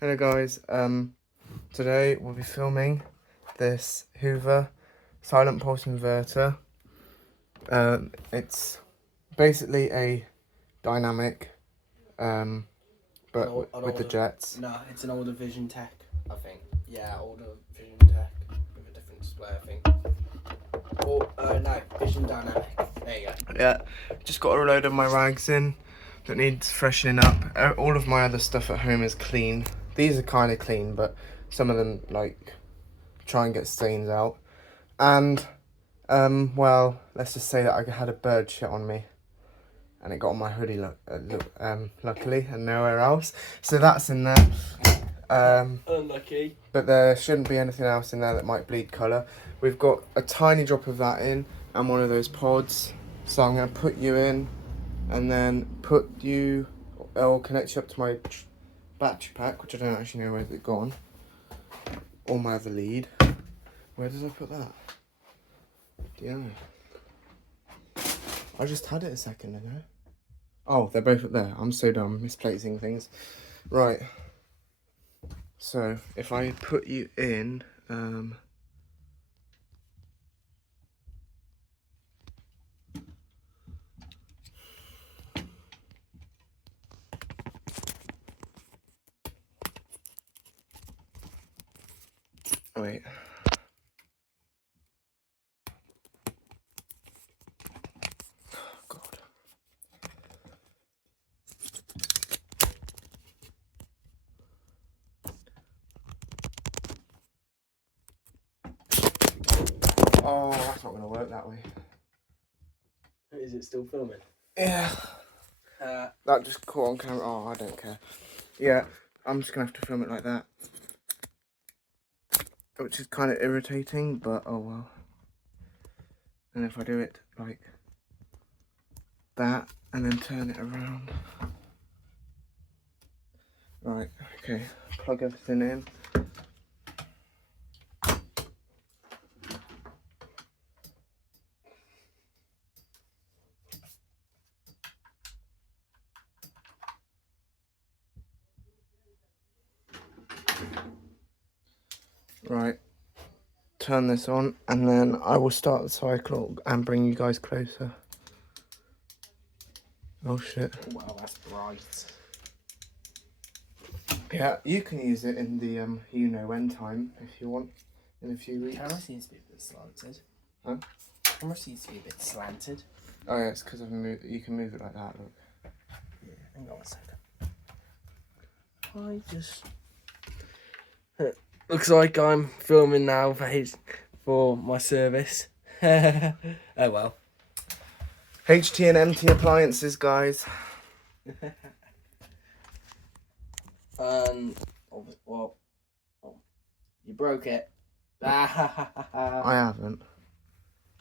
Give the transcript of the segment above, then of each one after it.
Hello guys, today we'll be filming this Hoover silent pulse inverter. It's basically a dynamic, but with the jets. No, it's an older Vision Tech, I think. Yeah, older Vision Tech with a different display, I think. Or, no, Vision Dynamic. There you go. Yeah, just got a load of my rags in that needs freshening up. All of my other stuff at home is clean. These are kind of clean, but some of them, like, try and get stains out. And, well, let's just say that I had a bird shit on me. And it got on my hoodie, luckily, and nowhere else. So that's in there. Unlucky. But there shouldn't be anything else in there that might bleed colour. We've got a tiny drop of that in, and one of those pods. So I'm going to put you in, and then I'll connect you up to my battery pack, which I don't actually know where's it gone. Or my other lead. Where did I put that? Do you know? I just had it a second ago. Oh, they're both up there. I'm so dumb, misplacing things. Right. So, if I put you in, wait. God. Oh, that's not going to work that way. Is it still filming? Yeah. That just caught on camera. Oh, I don't care. Yeah, I'm just going to have to film it like that. Which is kind of irritating, but oh well. And if I do it like that, and then turn it around. Right, okay. Plug everything in. Right, turn this on, and then I will start the cycle and bring you guys closer. Oh shit. Wow, that's bright. Yeah, you can use it in the you know when time if you want, in a few weeks. Camera seems to be a bit slanted. Huh? Camera seems to be a bit slanted. Oh yeah, it's because you can move it like that, look. Yeah, hang on a second. I just... Looks like I'm filming now for my service. Oh well. HT and MT appliances, guys. Well, you broke it. I haven't.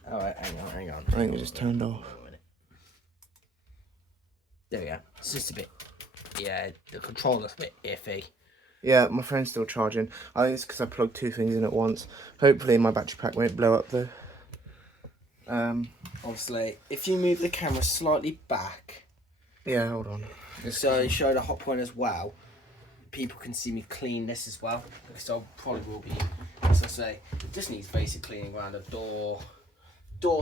Alright, hang on. I think it just turned off. There we go. It's just a bit, yeah, the controller's a bit iffy. Yeah, my phone's still charging. I think it's because I plugged two things in at once. Hopefully my battery pack won't blow up though. Obviously, if you move the camera slightly back. Yeah, hold on. So show the hot point as well. People can see me clean this as well. Because I probably will be, as I say, it just needs basic cleaning around the door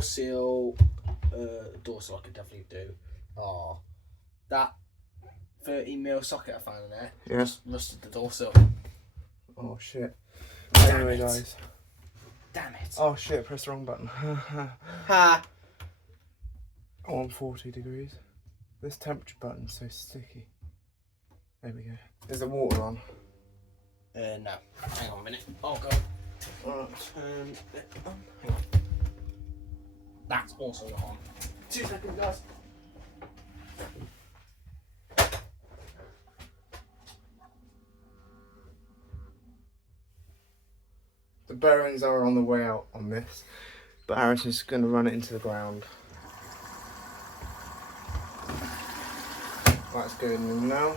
seal. Door seal I could definitely do. Oh, that 13mm socket I found in there. Yeah. Just rusted the door seal. Oh shit. Damn Anyway, it. guys. Damn it. Oh shit, press the wrong button. Ha! I want 40 degrees. This temperature button's so sticky. There we go. Is the water on? No. Hang on a minute. Oh god. Turn it on. Hang on. That's also not on. 2 seconds, guys. The bearings are on the way out on this, but Harrison's going to run it into the ground. That's going in now.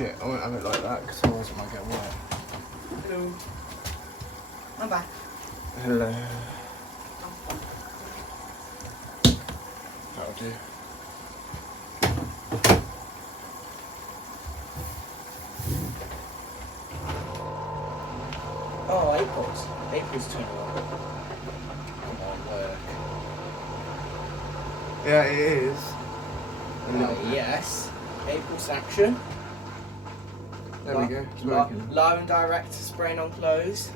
shit, I won't have it like that because otherwise it might get wet. Hello. I'm back. Hello. That'll do. Oh, April's. April's turning on. Come on, work. Yeah, it is. Oh, yes. April's action. There we go. It's working. Low and direct spraying on clothes.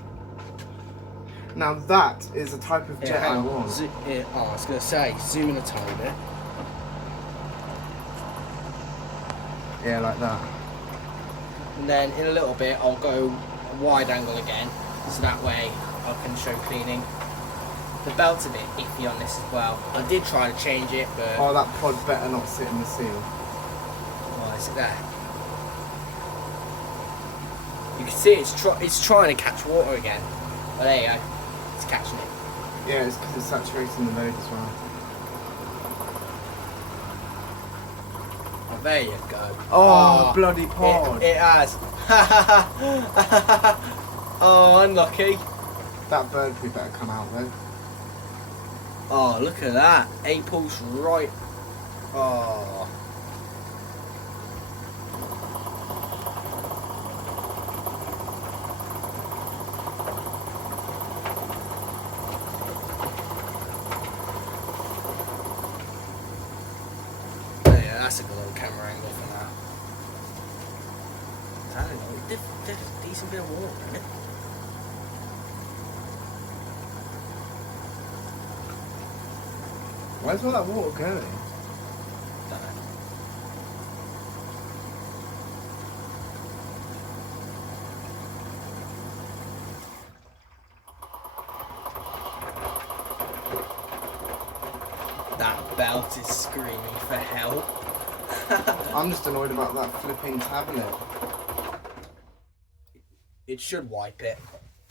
Now that is a type of jet I want. I was going to say, zoom in a tiny bit. Yeah, like that. And then in a little bit, I'll go wide angle again, so that way I can show cleaning. The belt's a bit iffy on this as well. I did try to change it, but... Oh, that pod better not sit in the seal. Why is it there? You can see it's trying to catch water again. Oh, there you go. It's catching it. Yeah, it's because it's saturating the load as well. Oh, there you go. Oh, bloody pod. It has. Oh, unlucky. That bird poo better come out though. Oh, look at that. April's right. Oh. Yeah, that's a good little camera angle for that. I don't know, there's a decent bit of water in it. Where's all that water going? Don't know. That belt is screaming for help. I'm just annoyed about that flipping tablet. It should wipe it.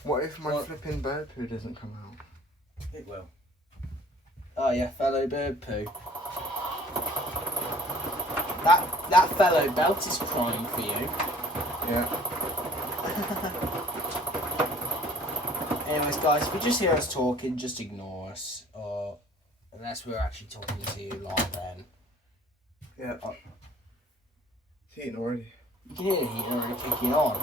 What if my flipping bird poo doesn't come out? It will. Oh yeah, fellow bird poo. That fellow belt is crying for you. Yeah. Anyways, guys, if you just hear us talking, just ignore us, or unless we're actually talking to you like then. Yeah. It's heating already. You can hear the heater already kicking on.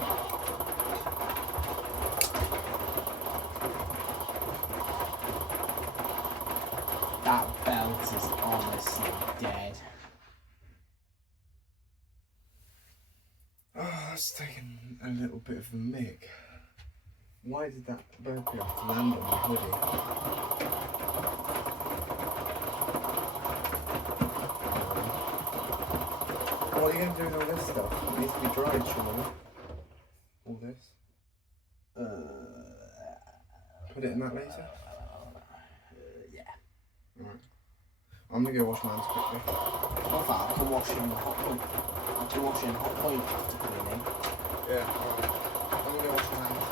That belt is honestly dead. Oh, that's taking a little bit of a mick. Why did that bird poo have to land on my hoodie? What are you going to do with all this stuff? It needs to be dried, surely. All this. Put it in that later? Yeah. Alright. I'm going to go wash my hands quickly. I thought I can wash in the hot point. I can wash in hot point after cleaning. Yeah, alright. I'm going to go wash my hands.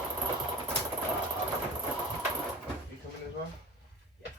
You coming as well? Yeah.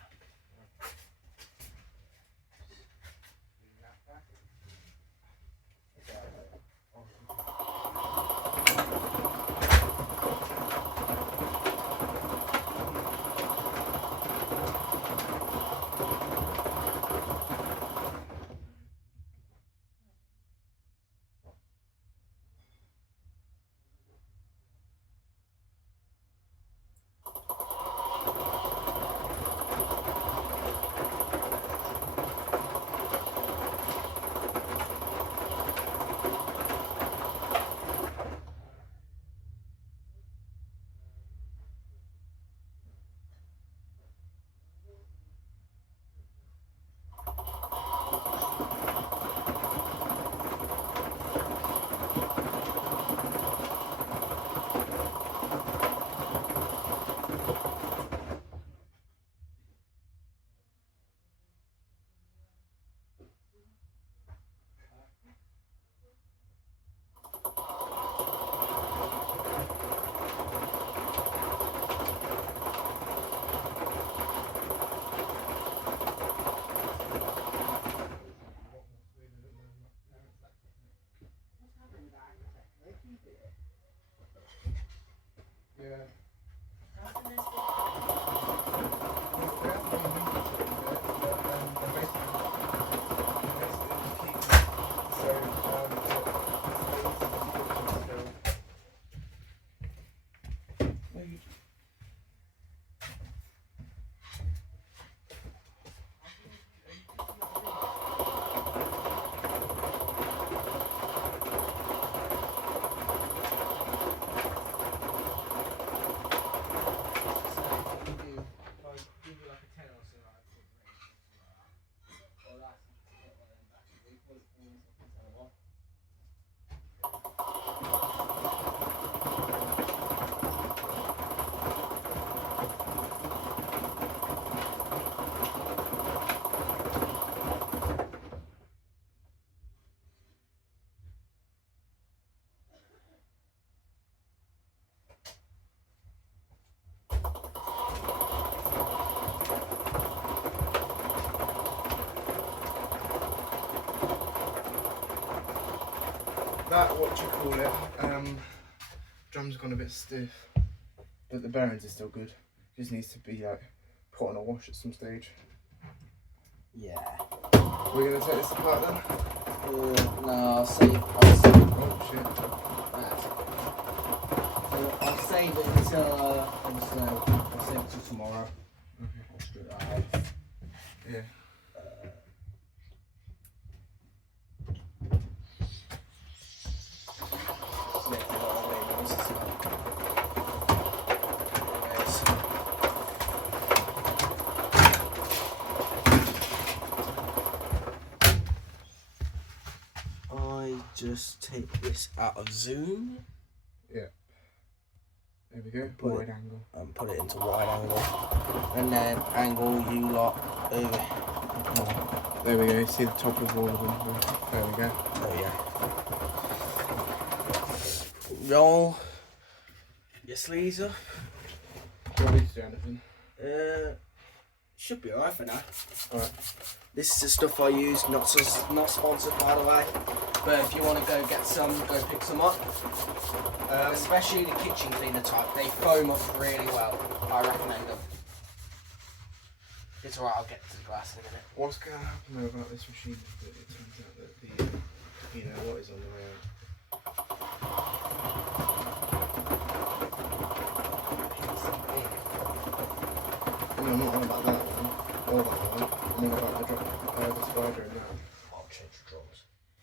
that, what do you call it? Drum's gone a bit stiff, but the bearings are still good. Just needs to be like put on a wash at some stage. Yeah. We're gonna take this apart then? No, I'll save. Oh shit. I'll save it until I'll save it till tomorrow. Okay. I'll screw it out. Yeah. Making a lot of weird noises as well. Anyways. I just take this out of zoom. Yeah. There we go. Put Wide it- angle. And put it into wide angle. And then angle you lot over. There we go. See the top of all of them. There we go. Oh yeah. Roll your sleeves up. Do I need to do anything? Should be alright for now. Alright. This is the stuff I use, not sponsored by the way. But if you want to go get some, go pick some up. Especially the kitchen cleaner type, they foam up really well. I recommend them. It's alright, I'll get to the glass in a minute. What's going to happen though about this machine? That it turns out that the, what is on the way out. No, I'm not on about that one. Or that one. I'm on about the spider in that. I'll change the drums.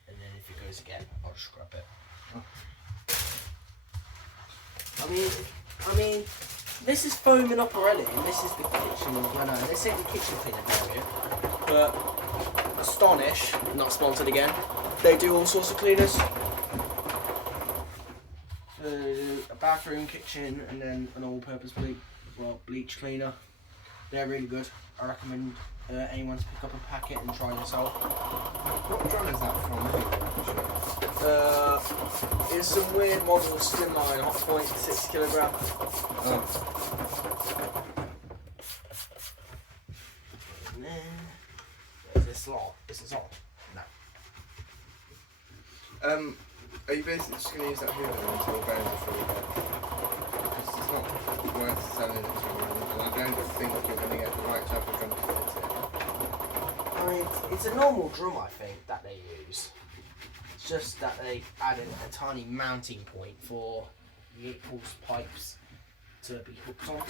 And then if it goes again, I'll just scrub it. Oh. I mean, this is foaming up already, and this is the kitchen. I know this ain't the kitchen cleaner area, but Astonish, not sponsored again. They do all sorts of cleaners. A bathroom, kitchen, and then an all-purpose bleach cleaner. They're really good. I recommend anyone to pick up a packet and try yourself. What drum is that from? It's some weird model slimline, hot point 6 kilogram. Oh. Is this long? Is this on? No. Are you basically just going to use that Hoover until the bearings are fully dead? Because it's not worth selling it to anyone, and I don't think you're going to get the right type of drum to fit it. I mean, it's a normal drum, I think, that they use. It's just that they added a tiny mounting point for the 8-pulse pipes to be hooked onto.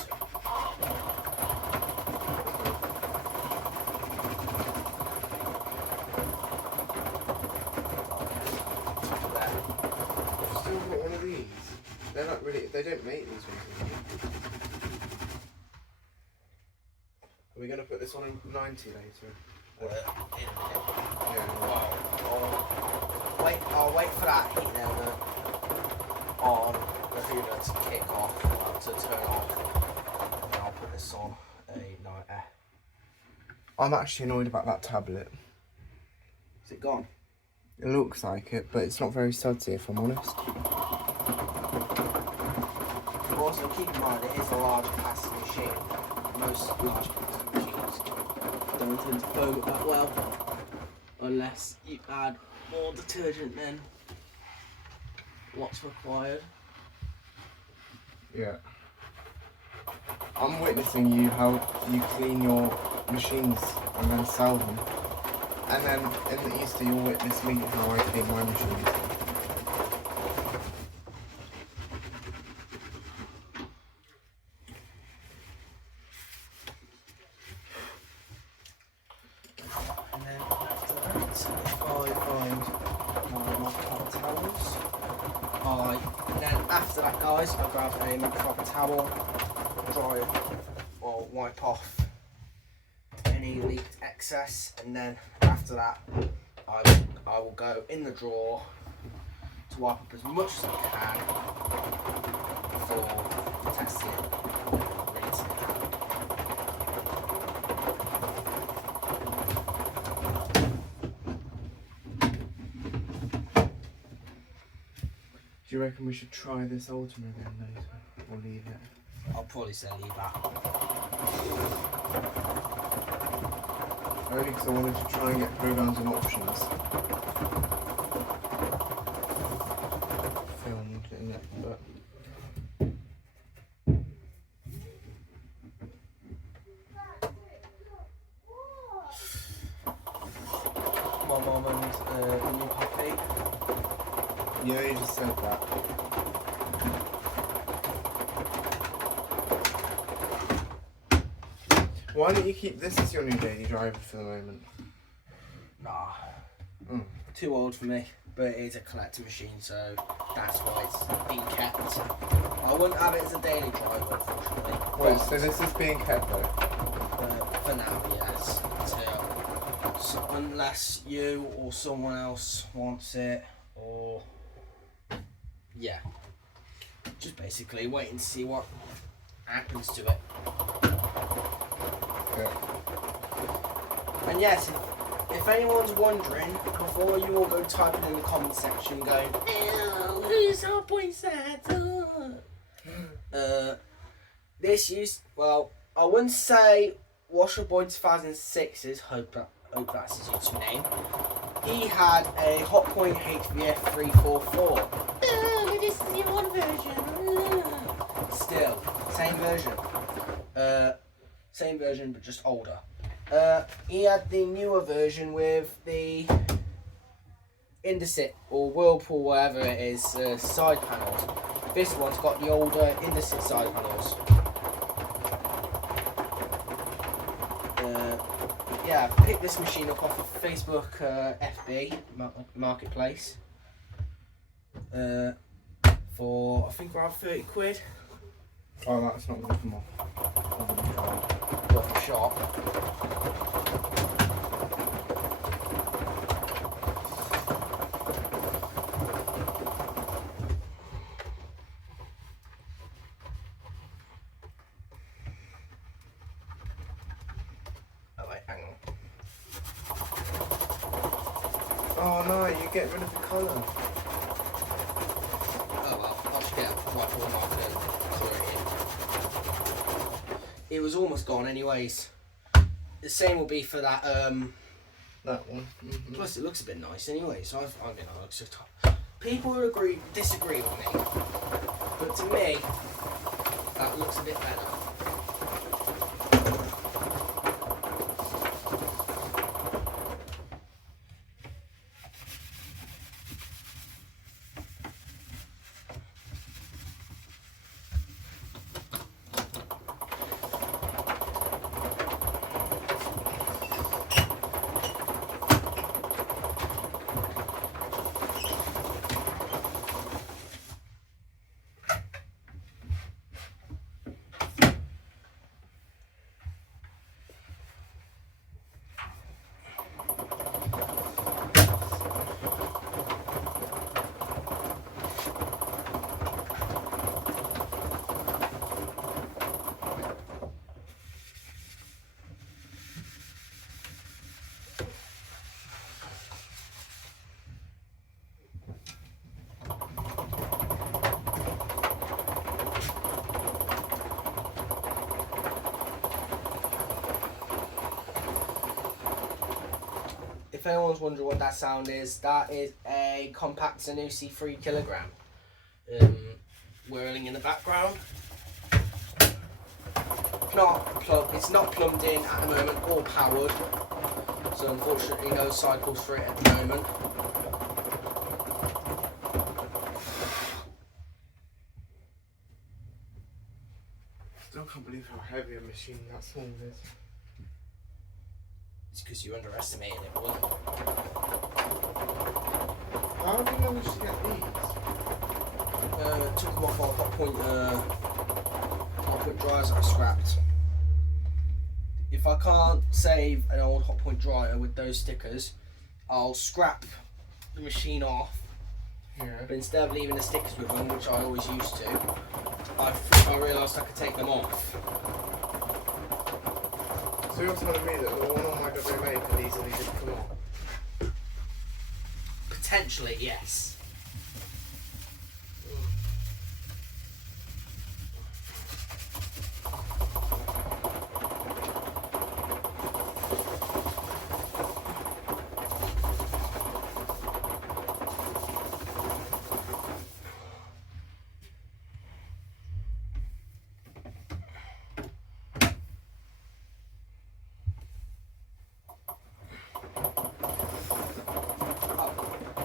Still got one of these. They're not really. They don't make these ones anymore. Are we going to put this on in 90 later? Yeah. I'll wait for that heat element on the Hoover to kick off, to turn off, and then I'll put this on a 90. I'm actually annoyed about that tablet. Is it gone? It looks like it, but it's not very sudsy if I'm honest. Also, keep in mind it is a large capacity machine. Most large capacity machines don't tend to foam it that well, unless you add more detergent than what's required. Yeah. I'm witnessing you how you clean your machines and then sell them. And then in the Easter you'll witness me how I clean my machines. And then after that, if I find my mop towels, and then after that, guys, I grab a mop towel, dry or wipe off any leaked excess, and then after that, I will go in the drawer to wipe up as much as I can before testing it, rinsing it out. Do you reckon we should try this Ultima again later? Or leave it? I'll probably say leave that. Only because I wanted to try and get programs and options. onion puppy. Yeah, you just said that. Why don't you keep this as your new daily driver for the moment? Nah. Too old for me. But it is a collector machine, so that's why it's being kept. I wouldn't have it as a daily driver, unfortunately. Wait, so this is being kept though? For now, yes. So unless you or someone else wants it, or yeah, just basically waiting to see what happens to it. Yeah. And yes, if anyone's wondering, before you all go typing in the comment section going, "Ew, who's our point well, I wouldn't say Washer Boy 2006's, hope that's his YouTube name. He had a Hotpoint HVF 344. This is the old version. Still, same version, but just older. He had the newer version with the Indesit or Whirlpool, whatever it is, side panels. This one's got the older Indesit side panels. Yeah, I picked this machine up off of Facebook FB Marketplace for I think around 30 quid. Oh, that's not worth more. Worth a shot. Oh no, you get rid of the colour. Oh well, I'll just get a white ball marker and colour it in. It was almost gone anyways. The same will be for that That one. Mm-hmm. Plus it looks a bit nice anyway, so I mean, it looks so top. People who disagree with me, but to me, that looks a bit better. If anyone's wondering what that sound is, that is a compact Zanussi 3 kilogram whirling in the background. It's not plumbed in at the moment or powered, so unfortunately no cycles for it at the moment. Still can't believe how heavy a machine that small is. It's because you underestimated it, wasn't it? How have you managed to get these? Took them off our hot point dryers that I scrapped. If I can't save an old hot point dryer with those stickers, I'll scrap the machine off. Yeah. But instead of leaving the stickers with them, which I always used to, I realised I could take them off. So you're telling me that the one on my WMA could easily just come off? Potentially, yes.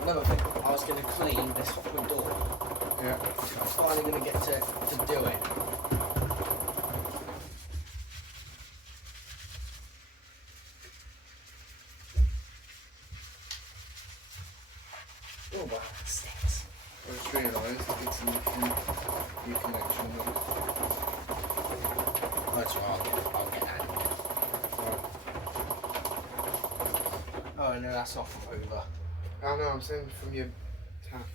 another thing, I was going to clean this hot point door. Yeah. I'm finally going to get to do it. Oh wow, that stinks. I just realised it's a new connection. That's right, I'll get that. Right. Oh no, that's not from Hoover. Oh no, I'm saying from your tap.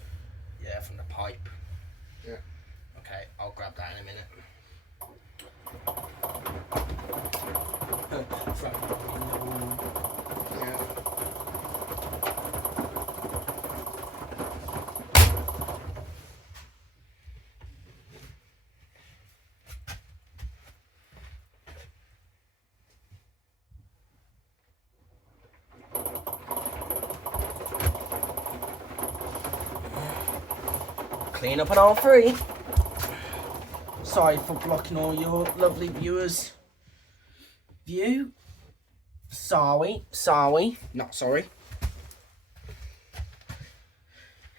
Yeah, from the pipe. Yeah. Okay, I'll grab that in a minute. Yeah. Clean up on all three. Sorry for blocking all your lovely viewers' view. Sorry. Not sorry.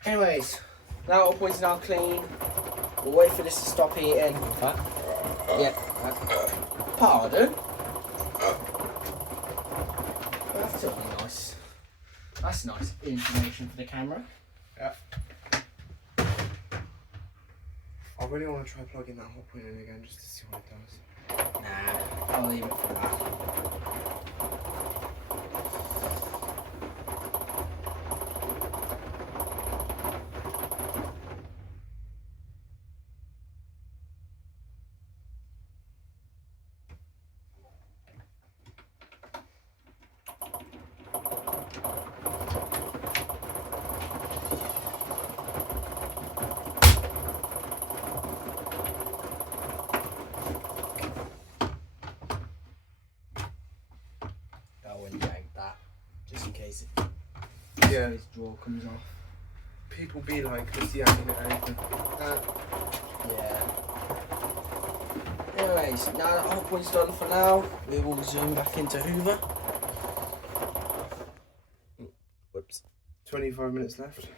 Anyways, now all points are now clean. We'll wait for this to stop eating. Yeah. Pardon? That's totally nice. That's nice information for the camera. Yeah. I really want to try plugging that hot point in again just to see what it does. Nah, I'll leave it for that. Just in case Yeah. this drawer comes off. People be like, just yanking it open. Yeah. Anyways, now that hot point's done for now, we will zoom back into Hoover. Whoops. 25 minutes left.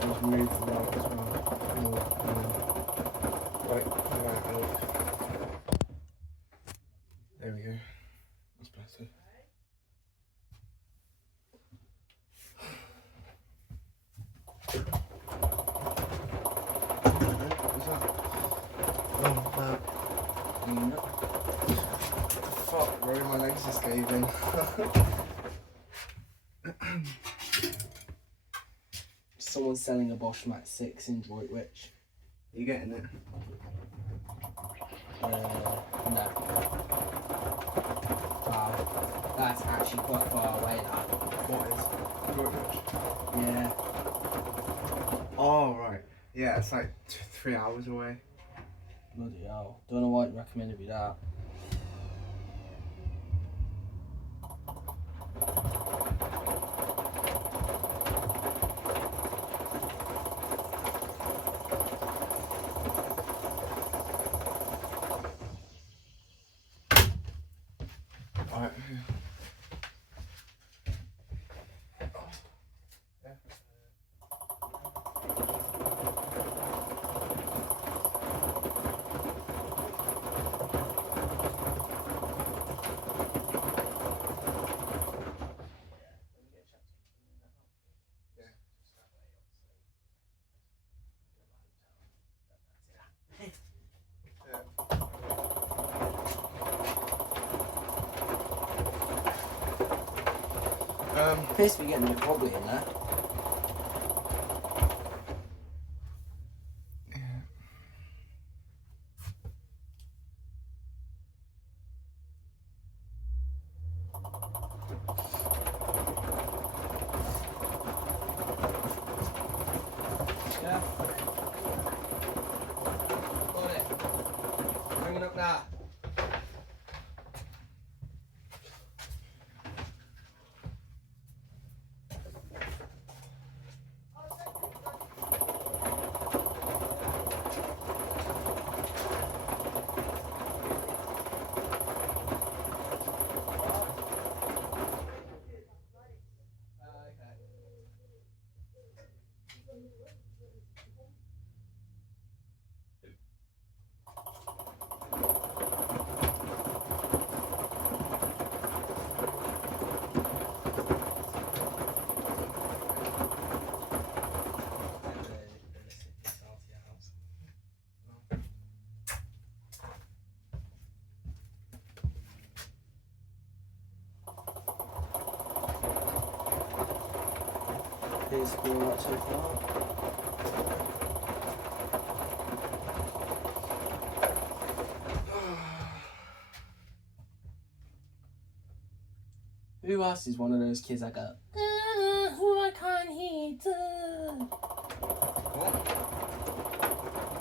Just move the light as well. Right, there we go. That's better. What was that? Fuck, bro, my legs just gave in. Someone's selling a Bosch Mat 6 in Droitwich. You getting it? No. Wow. That's actually quite far away now. What is? Yeah. Oh, right. Yeah, it's like 3 hours away. Bloody hell. Don't know why I'd recommend it be that. Alright. Appears to be getting a bit wobbly in there. Yeah. Got it. Bring it up now. appears to be alright so far. Who else is one of those kids that go, who I can't hit? What?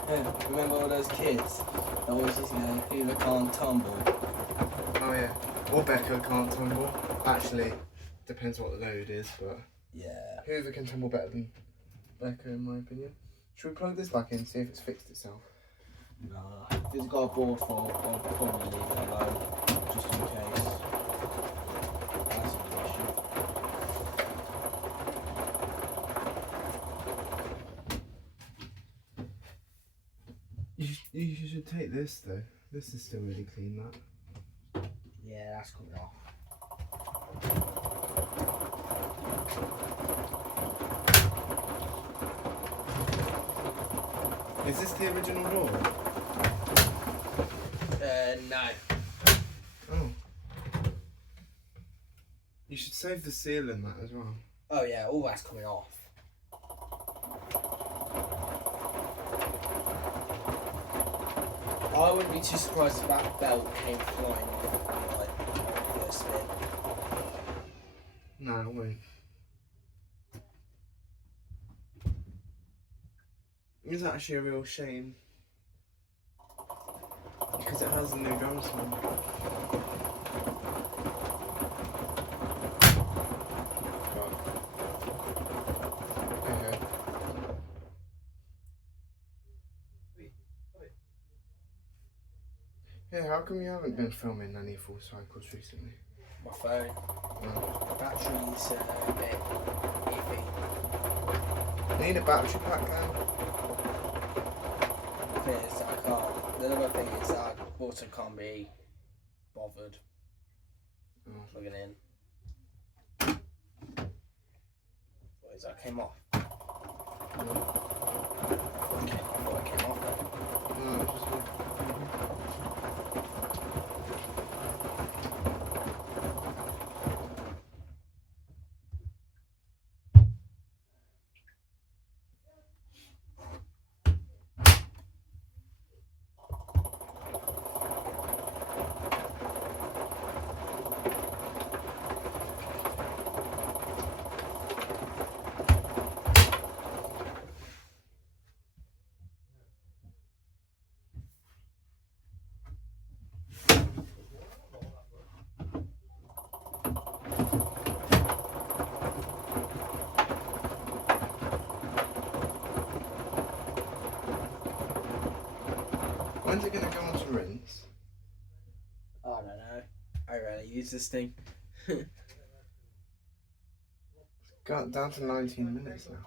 Yeah, remember all those kids that always used to go, Hoover can't tumble? Oh yeah. Or Becca can't tumble. Actually, depends what the load is, but Yeah. Hoover can tumble better than Becca in my opinion. Should we plug this back in, see if it's fixed itself? Nah. If it's got a board fault, I'll probably leave it alone, just in case. That's an issue. You should take this though. This is still really clean, that. Yeah, that's coming off. Is this the original door? No. Oh. You should save the seal in that as well. Oh yeah, all that's coming off. I wouldn't be too surprised if that belt came flying off like on the first spin. No, it won't. It's actually a real shame. Because it has a new drum sound. Okay. Yeah, how come you haven't been filming any full cycles recently? My phone. No. The battery's a bit iffy. Need a battery pack then? The thing is, I can't. The other thing is that I also can't be bothered plugging in. What is that? Came off? No. Okay, I thought it came off then. No, it's just When's it gonna go on to rinse? I don't know. I rarely use this thing. Got down to 19 minutes now.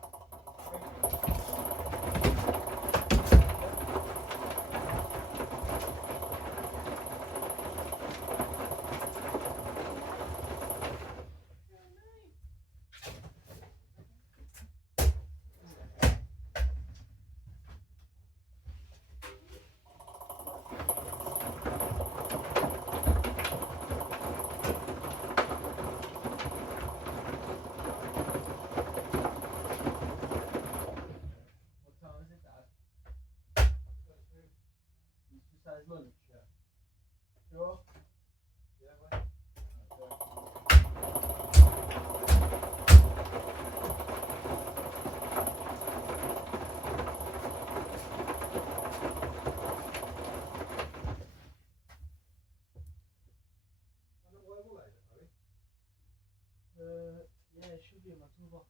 Yeah, it should be in my toolbox.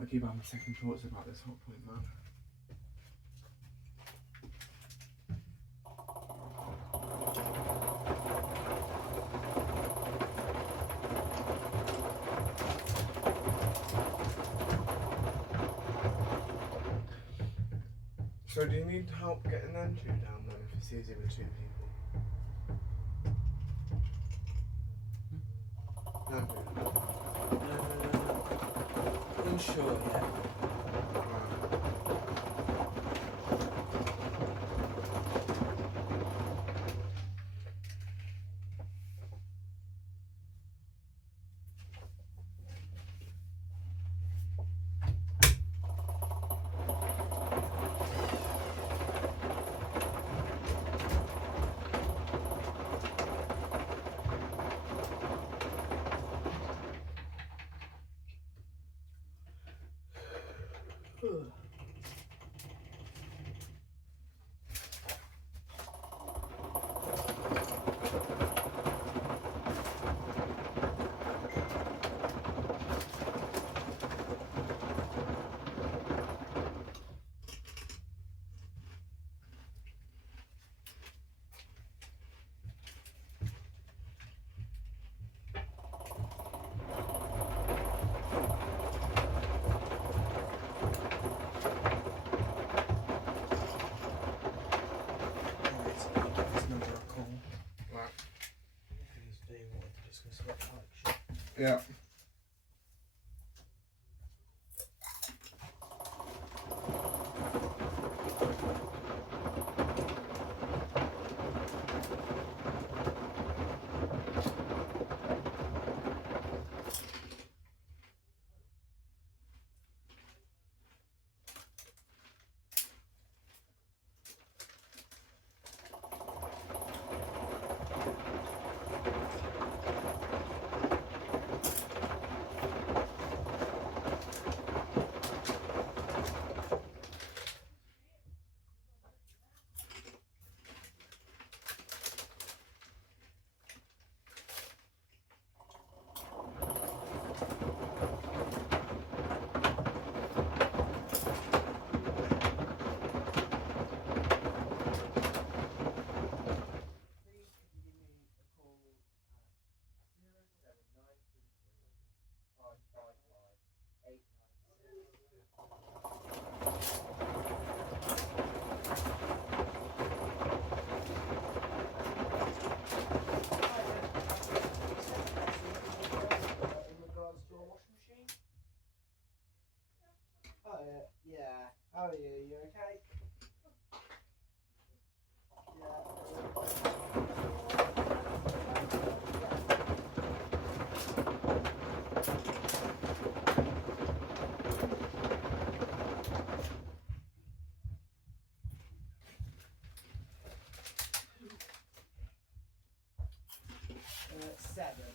I keep having second thoughts about this hot point, man. So do you need help getting them two down then if it's easier with two people? No. Unsure yet. Yeah. Yeah. How are you? You okay? Seven.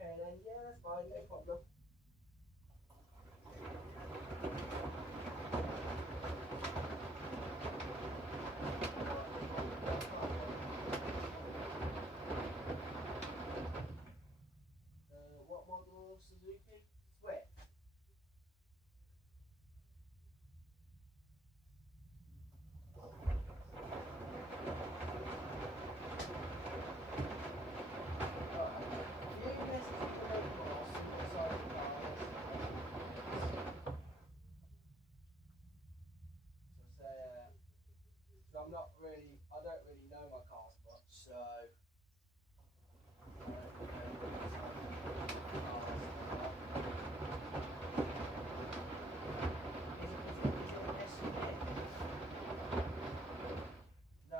Okay then, yeah, that's fine, no problem. What model Suzuki? Swift. I'm not really, I don't really know my cars much, so. No.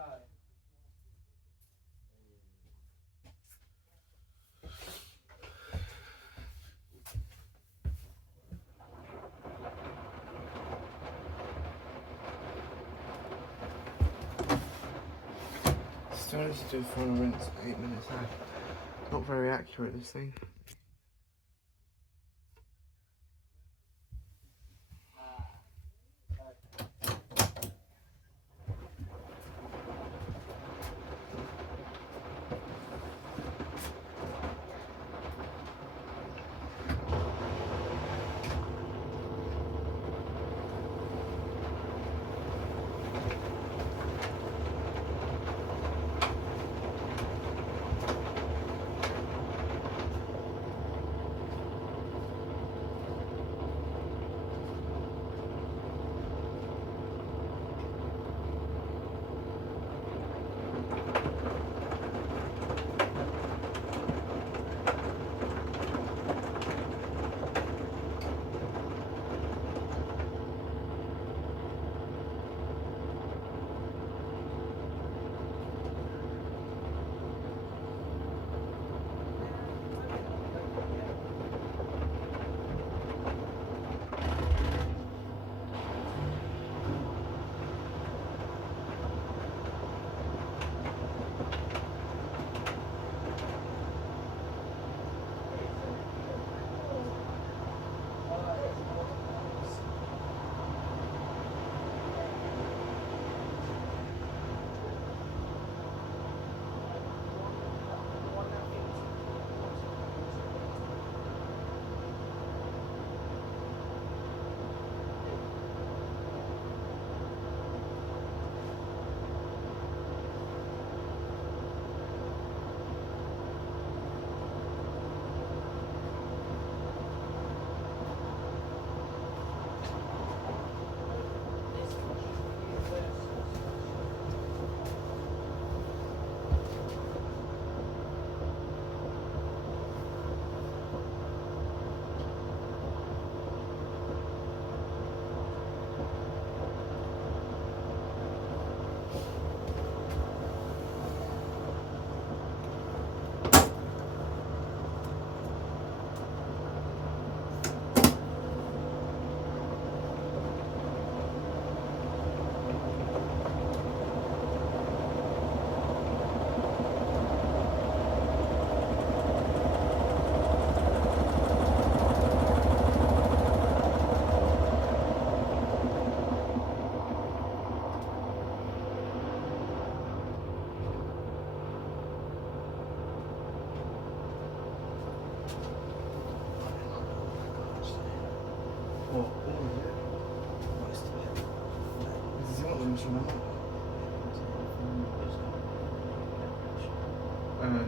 Still need to do a final rinse 8 minutes out. Not very accurate, this thing.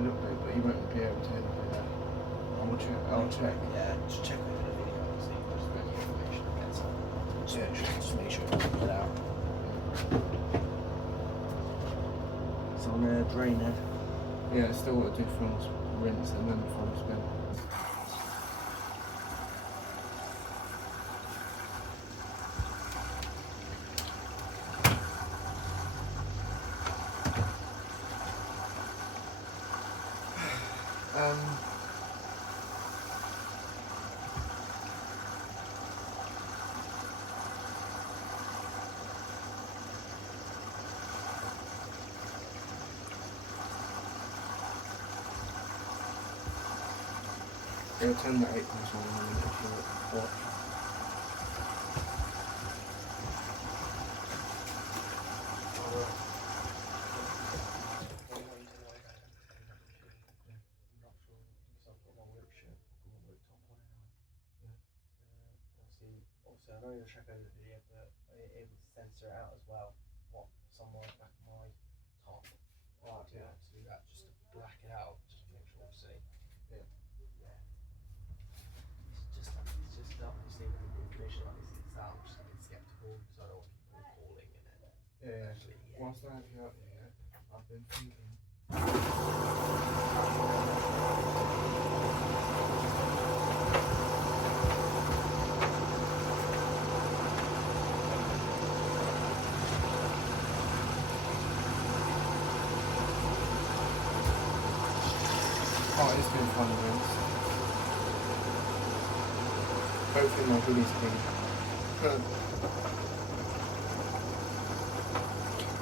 Look, but you won't be able to do that. I'll check. Yeah, just check over the video and see if there's any information that gets on. Just make sure you put it out. It's on a drain head. Yeah, still got to do full rinse and then full spin. It'll turn the 8 times on and if you watch. Also, I know you'll check over the video, but are you able to censor it out as well? What somewhere at the back of my top. I'll do that to do that, just to black it out, just to make sure we see. Yeah. Yeah. It's just obviously when information like this gets out, I'm just a bit skeptical because I don't want people calling and then Yeah. actually, yeah. Whilst I have you out here, I've been thinking. Oh, it's been fun, man. Hopefully my hoodie's clean.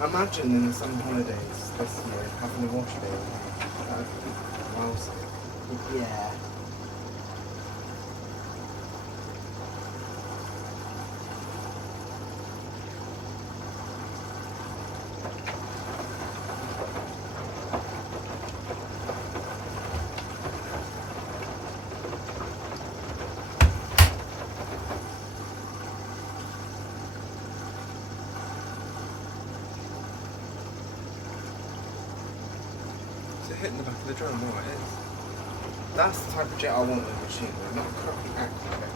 Imagine in some holidays this year having a wash day. That would be well sick. Yeah. Is it hitting the back of the drum? No, it is. That's the type of jet I want with a machine, though, not a crappy active jet.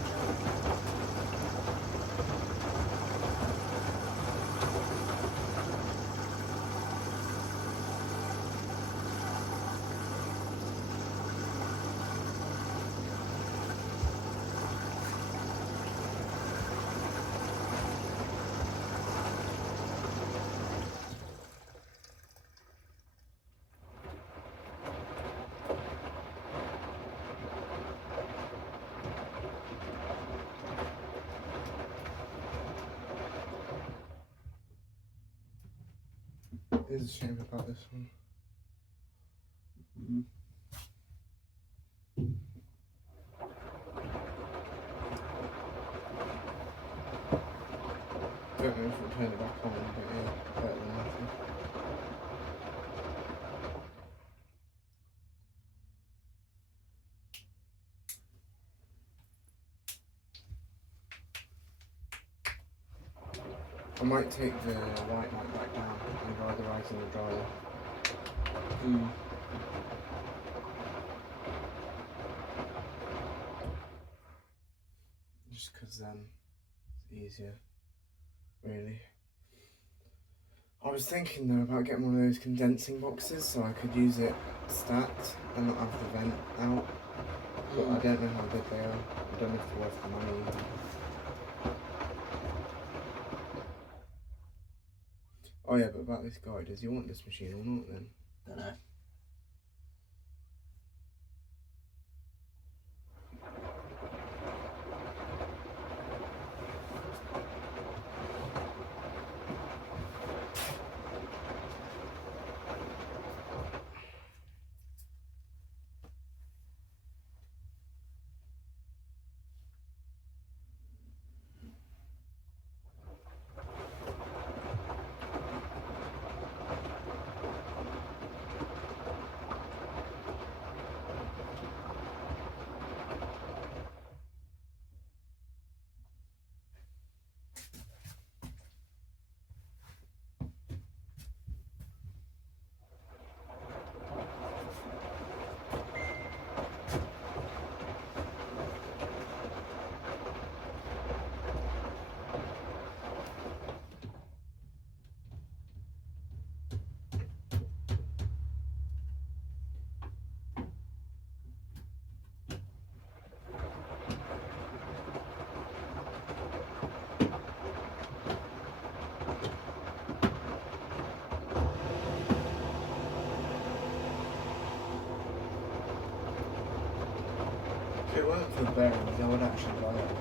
Here's a shame about this one. Don't know if we'll turn it back on, but yeah, better than nothing. I might take the white light back down and dry the rice in the dryer. Just because then it's easier, really. I was thinking though about getting one of those condensing boxes so I could use it stacked and not have the vent out. But I don't know how good they are. I don't know if they're worth the money either. Oh yeah, but about this guy, does he want this machine or not then? Don't know. If it weren't for the bearings, I would actually buy it.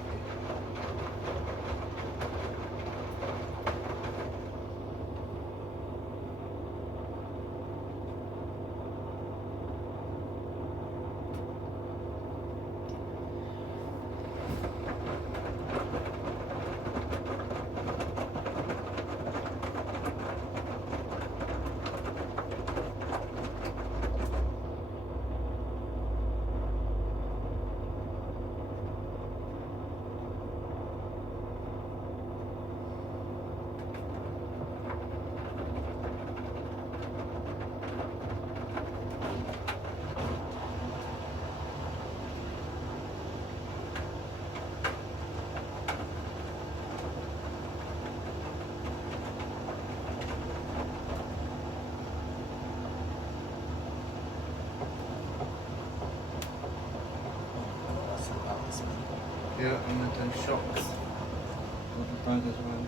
Yeah, and with those shocks. Got the bag as well.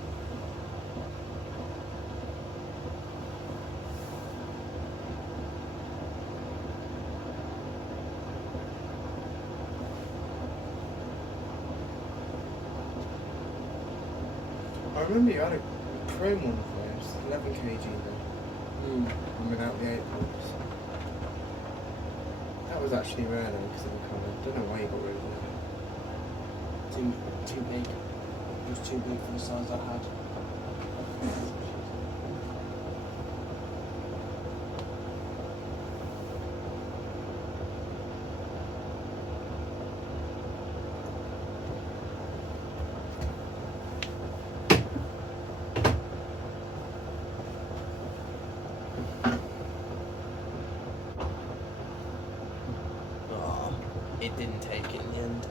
I remember you had a chrome one of those, 11 kg though, and without the 8 bolts. That was actually rare though, because of the colour. I don't know why you got rid of it. Too big. It was too big for the size I had. Oh, it didn't take it in the end.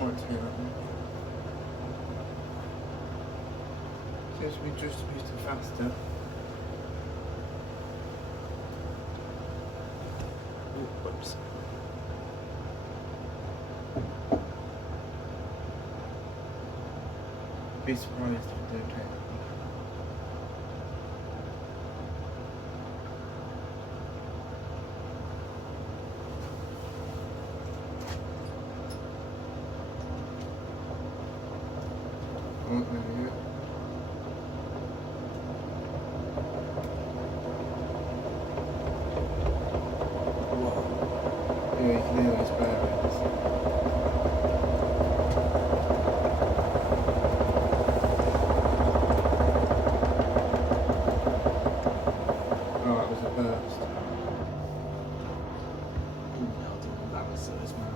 Might take that one. Seems to be just a bit faster. Whoops. Be surprised if I don't take that one. Oh, there we go. Whoa. Yeah, you can hear those bearings. Oh, that was a burst. That was serious, man.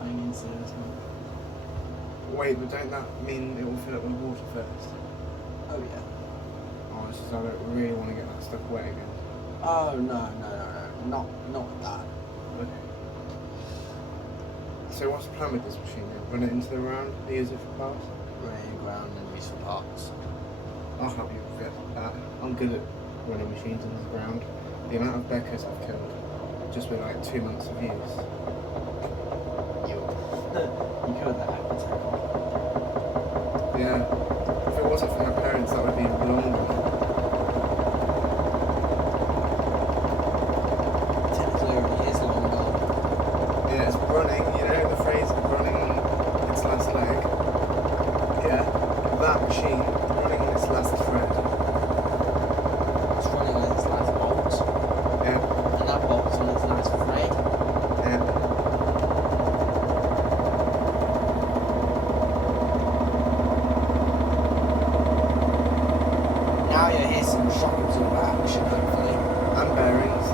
Banging serious, man. Wait, but don't that mean it will fill up with water first? Oh yeah. Oh, it's just I don't really want to get that stuff wet again. Oh no, not that. Okay. So what's the plan with this machine then? Run it into the ground, use it for parts? Running ground and use for parts. I'll help you with that. I'm good at running machines into the ground. The amount of Beckers I've killed just with like 2 months of use. You killed that apple tackle. Yeah. If it wasn't for my parents, that would be longer. Technically, already is long gone. Yeah, it's running, you know the phrase running on its last leg? Yeah. That machine running on its last thread. It's running on its last bolt. Yeah. And that bolt's on its last thread. Yeah. Now you hear some shock absorber action, hopefully. And bearings.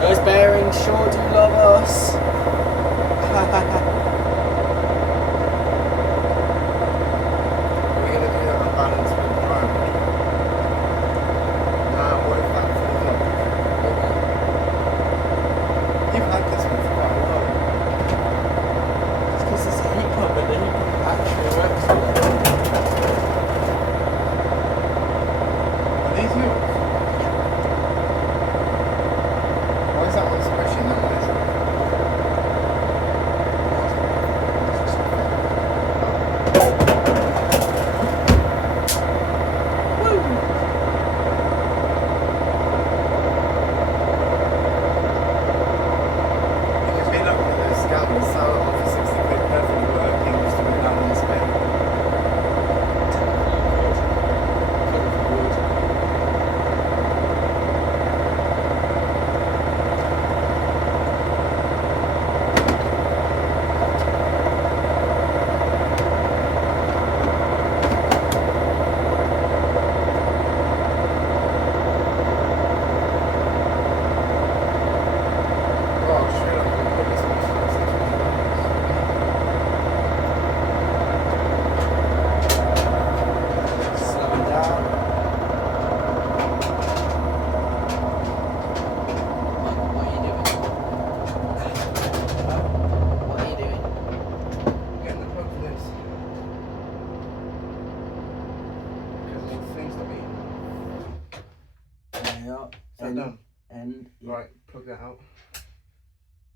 Those bearings sure do love us. Are we going to do that unbalanced with the ground? What if that falls off? You've had this one for quite a while. It's because it's a heat pump and the heat pump actually works for it. Are these yours? Why is that one squishy and that one isn't?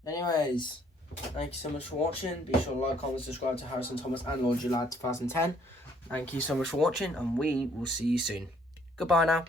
Anyways, thank you so much for watching. Be sure to like, comment, subscribe to Harrison Thomas and Lord July 2010. Thank you so much for watching, and we will see you soon. Goodbye now.